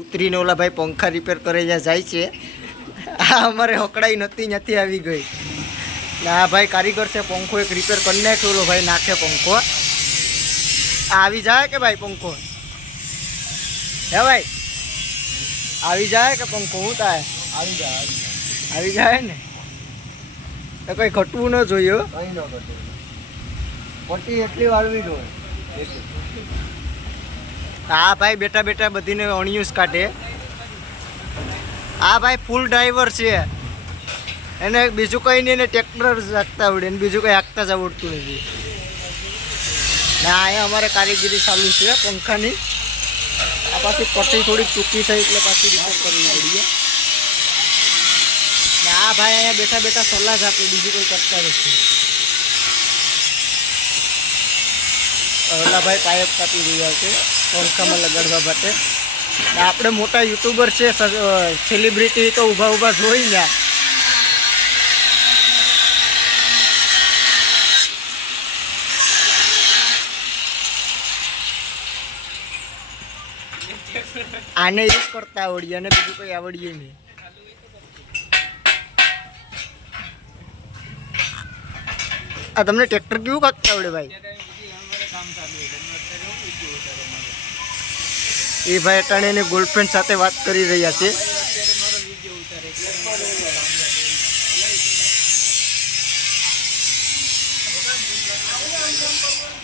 ઉતરીને ઓલા ભાઈ પંખા રિપેર કરે જાય છે। આ અમારે હકડાઈ નથી આવી ગઈ ને આ ભાઈ કારીગર છે પંખો એક રિપેર કરી નાખ્યો। ઓલો ભાઈ નાખે પંખો આવી જાય કે ભાઈ પંખો હે ભાઈ આવી જાય કે પંખો હું થાય આવી જાય ને તો કઈ ઘટવું ન જોઈએ કઈ ન ઘટે પટ્ટી એટલી વાળવી જોઈએ। આ ભાઈ બેઠા બેઠા બધીને અણિયુસ કાઢે। આ ભાઈ ફૂલ ડ્રાઈવર છે એને બીજું કંઈ નહીં એને ટ્રેક્ટર હાંકતા આવડે ને બીજું કંઈ હાંકતા જ આવડતું નથી ને અહીંયા અમારે કારીગીરી ચાલુ છે પંખાની। આ પાછી પટ્ટી થોડીક ટૂંકી થઈ એટલે પાછી રિપેર કરવી પડીએ ને આ ભાઈ અહીંયા બેઠા બેઠા સલાહ જ આપે બીજું કોઈ કરતા નથી। ઓલા ભાઈ પાઇપ કાપી રહ્યા છે પંખામાં લગાડવા માટે। આપણે મોટા યુટ્યુબર છે સેલિબ્રિટી તો ઊભા ઊભા જોઈ ને આને યુઝ કરતા આવડીએ અને બીજું કંઈ આવડીએ નહીં। આ તમને ટ્રેક્ટર કેવું કાઢતા આવડે ભાઈ? એ ભાઈ અટાણે એની ગર્લફ્રેન્ડ સાથે વાત કરી રહ્યા છે।